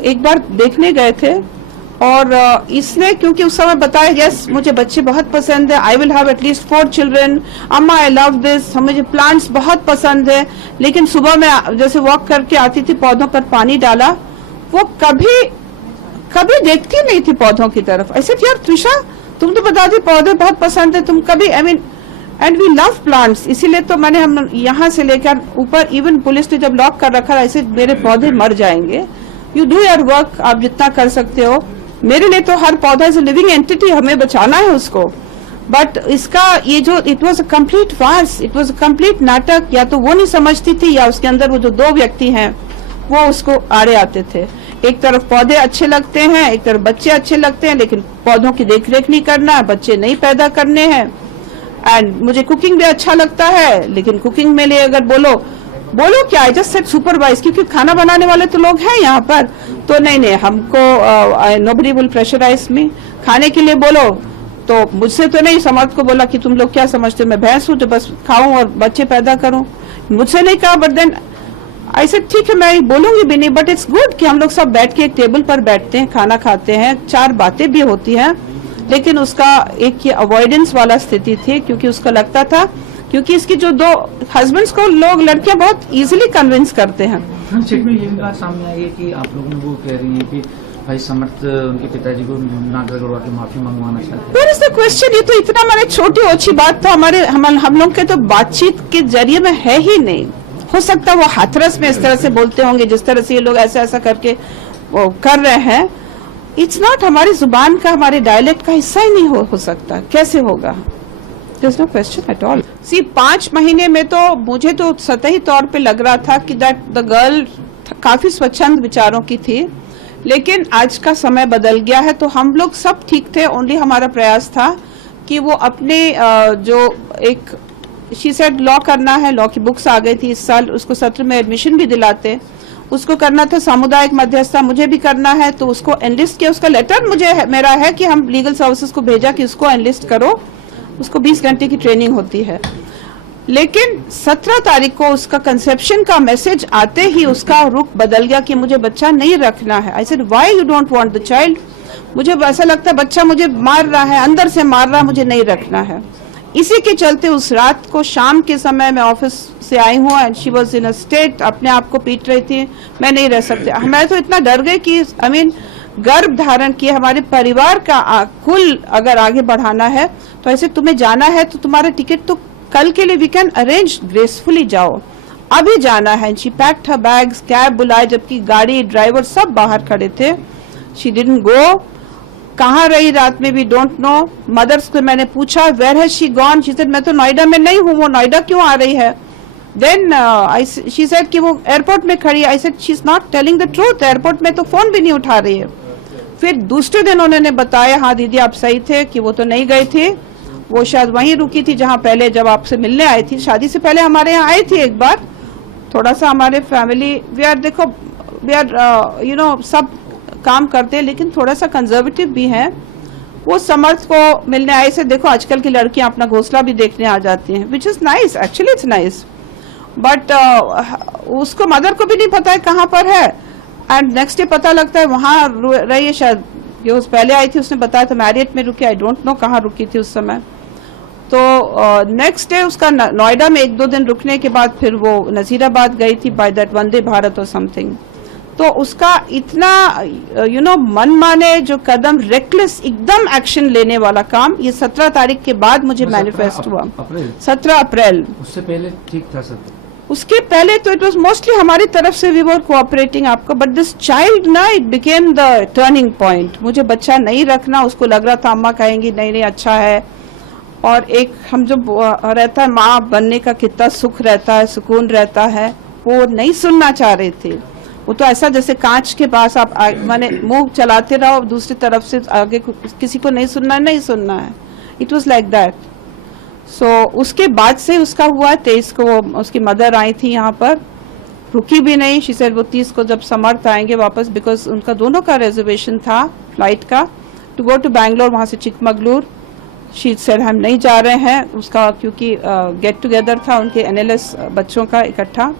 एक बार देखने गए थे और इसने क्योंकि उस समय बताया यस मुझे बच्चे बहुत पसंद है, I will have at least 4 children, अम्मा आई लव दिस, मुझे प्लांट्स बहुत पसंद है। लेकिन सुबह में जैसे वॉक करके आती थी, पौधों पर पानी डाला, वो कभी कभी देखती नहीं थी पौधों की तरफ। ऐसे यार त्रिशा तुम तो बताती पौधे बहुत पसंद है, तुम कभी I mean and we love plants, इसीलिए तो मैंने हम यहाँ से लेकर ऊपर इवन पुलिस ने जब लॉक कर रखा, ऐसे मेरे पौधे मर जाएंगे। यू डू योर वर्क, आप जितना कर सकते हो। मेरे लिए तो हर पौधा इज लिविंग एंटिटी, हमें बचाना है उसको। बट इसका ये जो it was a complete farce, it was a complete नाटक। या तो वो नहीं समझती थी या उसके अंदर वो जो 2 व्यक्ति हैं वो उसको आड़े आते थे। एक तरफ पौधे अच्छे लगते हैं, एक तरफ बच्चे अच्छे लगते हैं, लेकिन पौधों की देखरेख नहीं करना है, बच्चे नहीं पैदा करने हैं। एंड मुझे कुकिंग भी अच्छा लगता है, लेकिन कुकिंग में लिए अगर बोलो क्या, आई जस्ट सेड सुपरवाइज, क्योंकि खाना बनाने वाले तो लोग हैं यहाँ पर। तो नहीं हमको नोबडी विल प्रेशराइज मी, खाने के लिए बोलो तो मुझसे तो नहीं, समर्थ को बोला कि तुम लोग क्या समझते हो मैं भैंस हूँ जो बस खाऊं और बच्चे पैदा करूं, मुझसे नहीं कहा। बट देन आई सेड ठीक है मैं बोलूंगी भी नहीं, बट इट्स गुड कि हम लोग सब बैठ के एक टेबल पर बैठते हैं, खाना खाते हैं, 4 बातें भी होती हैं। लेकिन उसका एक ये अवॉइडेंस वाला स्थिति थी, क्योंकि उसको लगता था क्योंकि इसकी जो 2 हस्बैंड्स को लोग लड़कियां बहुत इजीली कन्विंस करते हैं। चेक में ये बात सामने आई है कि आप लोगों ने वो कह रही हैं कि भाई समर्थ उनके पिताजी को नाक रगड़वा के माफी मंगवाना चाहते हैं। Where is the question? ये तो इतना मैंने छोटी ओछी बात तो हम लोग के तो बातचीत के जरिए में है ही नहीं। हो सकता है वो हाथरस में इस तरह से बोलते होंगे जिस तरह से ये लोग ऐसा ऐसा करके वो कर रहे हैं। इट्स नॉट हमारी जुबान का, हमारे डायलेक्ट का हिस्सा ही नहीं हो सकता। कैसे होगा? There's no question at all. See, 5 महीने में तो मुझे तो सतही तौर पे लग रहा था कि दैट द गर्ल काफी स्वच्छंद विचारों की थी, लेकिन आज का समय बदल गया है। तो हम लोग सब ठीक थे, ओनली हमारा प्रयास था कि वो अपने जो एक शी सेड लॉ करना है, लॉ की बुक्स आ गई थी इस साल, उसको सत्र में एडमिशन भी दिलाते, उसको करना था सामुदायिक मध्यस्थता, मुझे भी करना है। तो उसको एनलिस्ट किया, उसका लेटर मेरा है कि हम लीगल सर्विसेज को भेजा कि उसको एनलिस्ट करो, उसको 20 घंटे की ट्रेनिंग होती है। लेकिन 17 तारीख को उसका कंसेप्शन का मैसेज आते ही उसका रुख बदल गया कि मुझे बच्चा नहीं रखना है। I said why you don't want the child? मुझे ऐसा लगता है बच्चा मुझे मार रहा है, अंदर से मार रहा है, मुझे नहीं रखना है। इसी के चलते उस रात को शाम के समय मैं ऑफिस से आई हूँ and she was in a state, अपने आप को पीट रही थी, मैं नहीं रह सकती। मैं तो इतना डर गई कि आई मीन गर्भ धारण किए हमारे परिवार का कुल अगर आगे बढ़ाना है तो ऐसे तुम्हें जाना है तो तुम्हारा टिकट तो कल के लिए वी कैन अरेंज, ग्रेसफुली जाओ, अभी जाना है। She packed her bags, cab बुलाए, जबकि गाड़ी ड्राइवर सब बाहर खड़े थे। She didn't go. कहाँ रही रात में भी डोंट नो। मदर्स को मैंने पूछा where has she gone, she said मैं तो नोएडा में नहीं हूँ, वो नोएडा क्यों आ रही है? देन शी सेड कि वो एयरपोर्ट में खड़ी है। I said she is not telling the truth, airport में तो फोन भी नहीं उठा रही है। फिर दूसरे दिन उन्होंने बताया हाँ दीदी आप सही थे कि वो तो नहीं गई थी, वो शायद वहीं रुकी थी जहाँ पहले जब आपसे मिलने आई थी। शादी से पहले हमारे यहाँ आई थी एक बार, थोड़ा सा हमारे family we are you know सब काम करते हैं लेकिन थोड़ा सा कंजर्वेटिव भी हैं। वो समर्थ को मिलने आए से देखो आजकल की लड़कियां अपना घोंसला भी देखने आ जाती हैं, which is nice, actually it's nice. But उसको मदर को भी नहीं पता है कहाँ पर है एंड नेक्स्ट डे पता लगता है वहां रही है। शायद ये उस पहले आई थी, उसने बताया था मैरियट में रुकी, आई डोंट नो कहाँ रुकी थी उस समय। तो नेक्स्ट डे उसका नोएडा में 1-2 दिन रुकने के बाद फिर वो नजीराबाद गई थी बाय दैट वंदे भारत और समथिंग। तो उसका इतना यू नो मन माने जो कदम, रेकलेस एकदम एक्शन लेने वाला काम, ये 17 तारीख के बाद मुझे मैनिफेस्ट हुआ। 17 अप्रैल। उससे पहले ठीक था सब? उसके पहले तो इट वाज मोस्टली हमारी तरफ से वी वर कोऑपरेटिंग आपको, बट दिस चाइल्ड ना it became the turning point. मुझे बच्चा नहीं रखना, उसको लग रहा था अम्मा कहेंगी नहीं नहीं अच्छा है। और एक हम जब रहता है माँ बनने का कितना सुख रहता है, सुकून रहता है, वो नहीं सुनना चाह रहे थे। वो तो ऐसा जैसे कांच के पास आप माने मुंह चलाते रहो, दूसरी तरफ से आगे किसी को नहीं सुनना है, नहीं सुनना है। It was like that. So उसके बाद से उसका हुआ 23 को वो उसकी मदर आई थी यहाँ पर, रुकी भी नहीं। शी सेड वो 30 को जब समर्थ आएंगे वापस, बिकॉज उनका दोनों का रिजर्वेशन था फ्लाइट का टू गो टू बैंगलोर, वहां से चिकमगलूर। शी सेड हम नहीं जा रहे हैं उसका, क्योंकि गेट टुगेदर था उनके NLS बच्चों का इकट्ठा।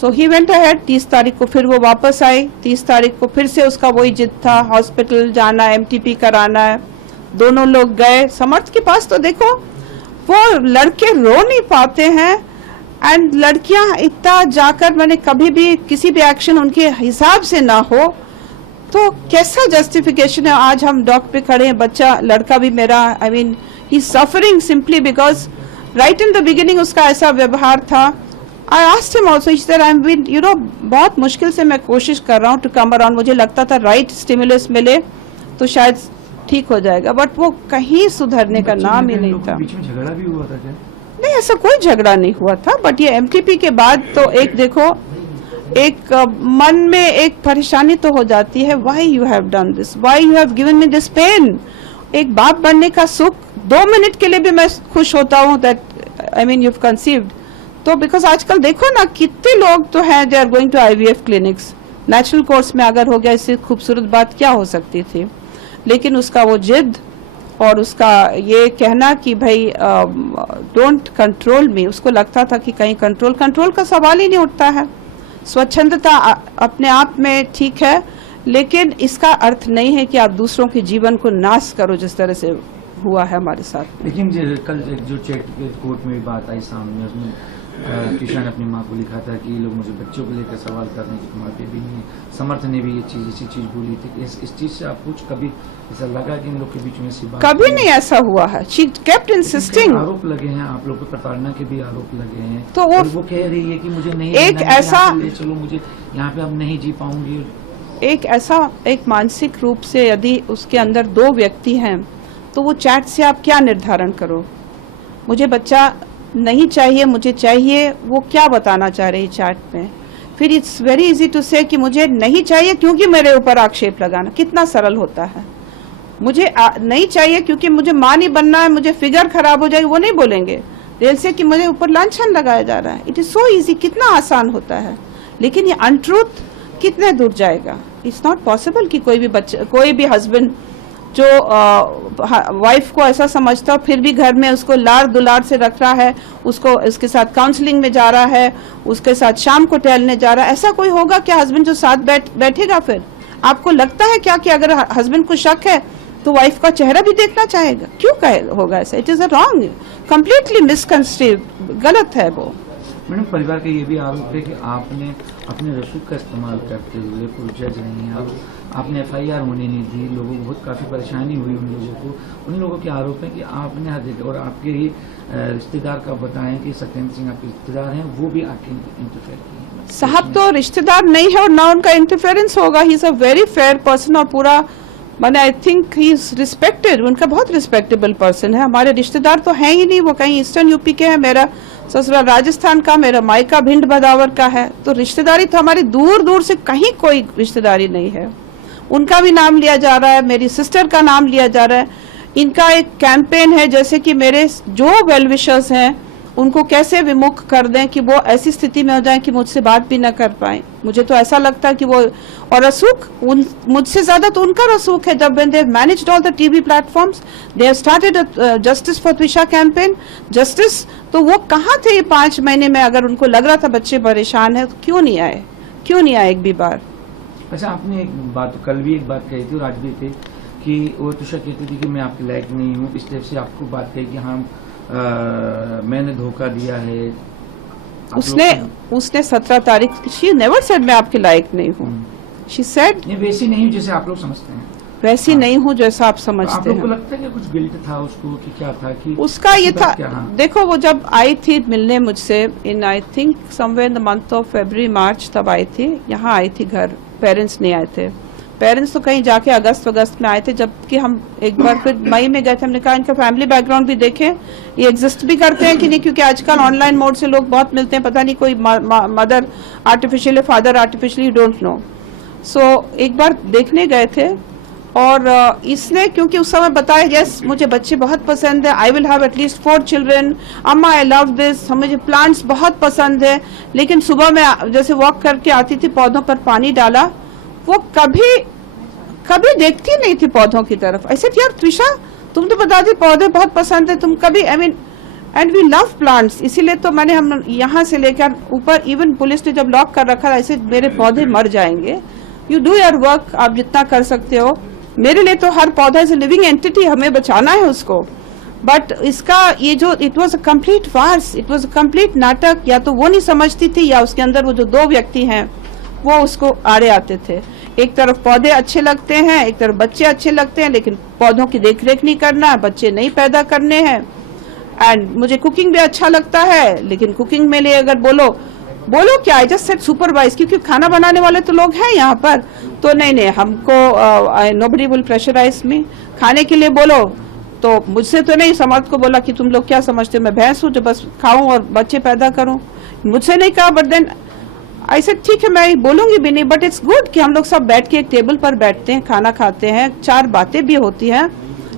सो ही वेंट अहेड। 30 तारीख को फिर वो वापस आई। 30 तारीख को फिर से उसका वही जिद था, हॉस्पिटल जाना है, MTP कराना है। दोनों लोग गए समर्थ के पास। तो देखो वो लड़के रो नहीं पाते हैं एंड लड़कियां इतना जाकर, मैंने कभी भी किसी भी एक्शन उनके हिसाब से ना हो तो कैसा जस्टिफिकेशन है। आज हम डॉक पे खड़े हैं, बच्चा लड़का भी मेरा, I mean he suffering simply because right in the beginning उसका ऐसा व्यवहार था। I asked him also, he said I am been, you know, बहुत मुश्किल से मैं कोशिश कर रहा हूँ टू कम अराउंड। मुझे लगता था राइट स्टिमुलस मिले तो शायद ठीक हो जाएगा, बट वो कहीं सुधरने का नाम ही नहीं था। बीच में झगड़ा भी हुआ था क्या? नहीं, ऐसा कोई झगड़ा नहीं हुआ था, बट ये MTP के बाद तो एक देखो, एक मन में एक परेशानी तो हो जाती है। Why you have done this, why you have given me this pain. एक बाप बनने का सुख 2 मिनट के लिए भी मैं खुश होता हूँ that I mean you have conceived. तो बिकॉज आजकल देखो ना कितने लोग तो हैं, they are going to IVF clinics. Natural course में अगर हो गया, इससे खूबसूरत बात क्या हो सकती थी। लेकिन उसका वो जिद और उसका ये कहना कि भाई डोंट कंट्रोल मी, उसको लगता था कि कहीं कंट्रोल का सवाल ही नहीं उठता है। स्वच्छंदता अपने आप में ठीक है, लेकिन इसका अर्थ नहीं है कि आप दूसरों के जीवन को नाश करो जिस तरह से हुआ है हमारे साथ। लेकिन कल जो चैट कोर्ट में बात आई सामने, उसमें किशन अपनी माँ को लिखा था कि ये लोग मुझे बच्चों को लेकर सवाल करने की तुम्हारे पे भी नहीं। समर्थ ने भी ये चीज इसी चीज बोली थी। इस चीज से आप कुछ कभी ऐसा लगा कि इन लोग के बीच में ऐसी बात? कभी नहीं ऐसा हुआ है। She kept insisting. आरोप लगे हैं आप लोग पे, प्रताड़ना के भी आरोप लगे हैं। तो वो कह रही है कि मुझे नहीं, एक ऐसा, चलो मुझे यहाँ पे अब नहीं जी पाऊंगी। एक ऐसा, एक मानसिक रूप से यदि उसके अंदर 2 व्यक्ति हैं तो वो चैट से आप क्या निर्धारण करो। मुझे बच्चा नहीं चाहिए, मुझे चाहिए, वो क्या बताना चाह रही चैट में। फिर इट्स वेरी इजी टू से कि मुझे नहीं चाहिए क्योंकि मेरे ऊपर आक्षेप लगाना, कितना सरल होता है। मुझे नहीं चाहिए क्योंकि मुझे माँ नहीं बनना है, मुझे फिगर खराब हो जाएगी, वो नहीं बोलेंगे। दिल से कि मुझे ऊपर लांछन लगाया जा रहा है। इट इज सो इजी, कितना आसान होता है। लेकिन ये अनट्रूथ कितने दूर जाएगा। इट्स नॉट पॉसिबल कि कोई भी बच्चा, कोई भी हस्बैंड जो वाइफ को ऐसा समझता हो फिर भी घर में उसको लाड़ दुलार से रख रहा है, उसको उसके साथ काउंसलिंग में जा रहा है, उसके साथ शाम को टहलने जा रहा है। ऐसा कोई होगा क्या हस्बैंड जो साथ बैठेगा? फिर आपको लगता है क्या कि अगर हस्बैंड को शक है तो वाइफ का चेहरा भी देखना चाहेगा? क्यों होगा ऐसा? It is a wrong, completely misconstrued, गलत है वो। मैडम, परिवार का ये भी आरोप है कि आपने अपने रसूख का इस्तेमाल करते हुए, कोई जज नहीं है, आपने FIR होने नहीं दी। लोगों को बहुत काफ़ी परेशानी हुई उन लोगों को। उन लोगों के आरोप है कि आपने हद और आपके ही रिश्तेदार का बताएं कि सत्येंद्र सिंह आपके रिश्तेदार हैं, वो भी आपके इंटरफेयर किए। साहब तो रिश्तेदार नहीं है और ना उनका इंटरफेरेंस होगा। He is a very fair person और पूरा, मैंने I think he is respected, उनका बहुत रिस्पेक्टेबल पर्सन है। हमारे रिश्तेदार तो हैं ही नहीं, वो कहीं ईस्टर्न यूपी के हैं, मेरा ससुराल राजस्थान का, मेरा मायका भिंड बदावर का है। तो रिश्तेदारी तो हमारी दूर दूर से कहीं कोई रिश्तेदारी नहीं है। उनका भी नाम लिया जा रहा है, मेरी सिस्टर का नाम लिया जा रहा है। इनका एक कैंपेन है जैसे कि मेरे जो वेल विशर्स हैं उनको कैसे विमुख कर दें कि वो ऐसी स्थिति में हो जाएं कि मुझसे बात भी न कर पाए। मुझे तो ऐसा लगता है कि वो, और रसूख मुझसे ज्यादा तो उनका रसूख है। जब when they managed all the TV platforms, they have started a justice for Twisha campaign, justice, तो वो कहाँ थे ये 5 महीने में? अगर उनको लग रहा था बच्चे परेशान है तो क्यों नहीं आए, क्यों नहीं आए एक भी बार? अच्छा, आपने एक बात, कल भी एक बात कही थी और आज भी थी कि वो तुषा कहती थी कि मैं आपके लायक नहीं हूँ। इस टाइप से आपको बात कही कि हाँ मैंने धोखा दिया है। उसने 17 तारीख, शी नेवर सेड मैं आपके लायक नहीं हूँ। शी सेड वैसी नहीं हूँ जैसे आप लोग समझते हैं, वैसी नहीं हूँ जैसा आप समझते हैं। आप लोग को लगता है कि कुछ गिल्ट था उसको कि क्या था कि उसका ये था? देखो, वो जब आई थी मिलने मुझसे in I think somewhere in the month of February March, तब आई थी, यहाँ आई थी घर, पेरेंट्स नहीं आए थे। पेरेंट्स तो कहीं जाके अगस्त में आए थे, जबकि हम एक बार फिर मई में गए थे। हमने कहा इनका फैमिली बैकग्राउंड भी देखें, ये एग्जिस्ट भी करते हैं कि नहीं, क्योंकि आजकल ऑनलाइन मोड से लोग बहुत मिलते हैं, पता नहीं कोई मदर आर्टिफिशियल है, father artificial, you don't know. सो एक बार देखने गए थे और इसने, क्योंकि उस समय बताया यस मुझे बच्चे बहुत पसंद है, I will have at least 4 children, अम्मा आई लव दिस, मुझे प्लांट्स बहुत पसंद है। लेकिन सुबह में जैसे वॉक करके आती थी, पौधों पर पानी डाला, वो कभी देखती नहीं थी पौधों की तरफ। ऐसे यार त्रिशा, तुम तो बताती पौधे बहुत पसंद है, तुम कभी, I mean and we love plants, इसीलिए तो मैंने हम यहाँ से लेकर ऊपर, इवन पुलिस ने जब लॉक कर रखा ऐसे मेरे पौधे मर जाएंगे। यू डू योर वर्क, आप जितना कर सकते हो। मेरे लिए तो हर पौधा इज ए लिविंग एंटिटी, हमें बचाना है उसको। बट इसका ये जो it was a complete farce, it was a complete नाटक। या तो वो नहीं समझती थी या उसके अंदर वो जो दो व्यक्ति हैं वो उसको आड़े आते थे। एक तरफ पौधे अच्छे लगते हैं, एक तरफ बच्चे अच्छे लगते हैं, लेकिन पौधों की देखरेख नहीं करना, बच्चे नहीं पैदा करने हैं। एंड मुझे कुकिंग भी अच्छा लगता है, लेकिन कुकिंग में लिए अगर बोलो क्या, आई जस्ट सेड सुपरवाइज, क्योंकि खाना बनाने वाले तो लोग हैं यहाँ पर। तो नहीं हमको नोबडी विल प्रेशराइज मी। खाने के लिए बोलो तो मुझसे तो नहीं, समर्थ को बोला कि तुम लोग क्या समझते हो, मैं भैंस हूँ जो बस खाऊं और बच्चे पैदा करूं। मुझसे नहीं कहा, बट देन आई सेड ठीक है, मैं बोलूंगी भी नहीं। बट इट्स गुड कि हम लोग सब बैठ के एक टेबल पर बैठते हैं, खाना खाते हैं, चार बातें भी होती हैं।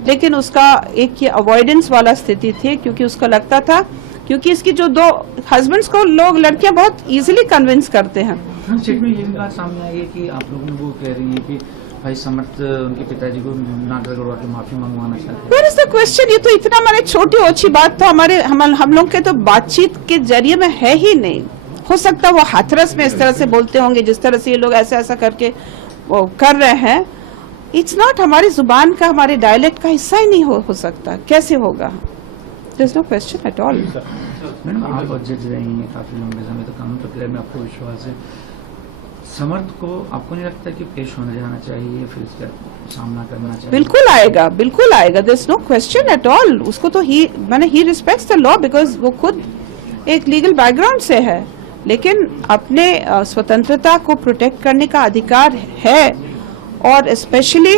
लेकिन उसका एक ये अवॉइडेंस वाला स्थिति थी, क्योंकि उसको लगता था, क्योंकि इसकी जो दो हस्बैंड्स को लोग, लड़कियां बहुत इजीली कन्विंस करते हैं। चेक में ये भी बात सामने आई है कि आप लोगों वो कह रही है कि भाई समर्थ उनके पिताजी को नाक रगड़वा के माफी मंगवाना चाहते हैं। Where is the question? ये तो इतना मैंने छोटी ओछी बात तो हम लोग के तो बातचीत के जरिए में है ही नहीं। हो सकता है वो हाथरस में इस तरह से बोलते होंगे, जिस तरह से ये लोग ऐसा ऐसा करके वो कर रहे हैं। इट्स नॉट हमारी जुबान का, हमारे डायलेक्ट का हिस्सा ही नहीं हो सकता। कैसे होगा? There's no question at all. Madam आप जज रही हैं काफी लंबे समय तो कानून प्रक्रिया में आपको विश्वास है। समर्थ को आपको नहीं लगता कि पेश होने जाना चाहिए, फिर इसका सामना करना चाहिए? बिल्कुल आएगा, बिल्कुल आएगा। There's no question at all. उसको तो he respects the law because वो खुद एक लीगल बैकग्राउंड से है, लेकिन अपने स्वतंत्रता को प्रोटेक्ट करने का अधिकार है। और स्पेशली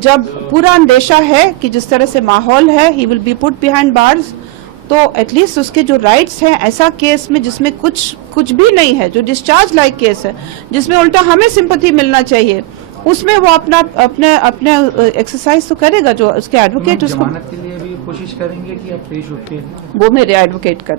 जब पूरा अंदेशा है कि जिस तरह से माहौल है, he will be put behind bars, तो एटलीस्ट उसके जो राइट्स हैं, ऐसा केस में जिसमें कुछ भी नहीं है, जो डिस्चार्ज लाइक केस है, जिसमें उल्टा हमें सिंपैथी मिलना चाहिए, उसमें वो अपने एक्सरसाइज तो करेगा। जो उसके एडवोकेट उसको जमानत के लिए भी कोशिश करेंगे कि आप पेश होके वो मेरे एडवोकेट करें।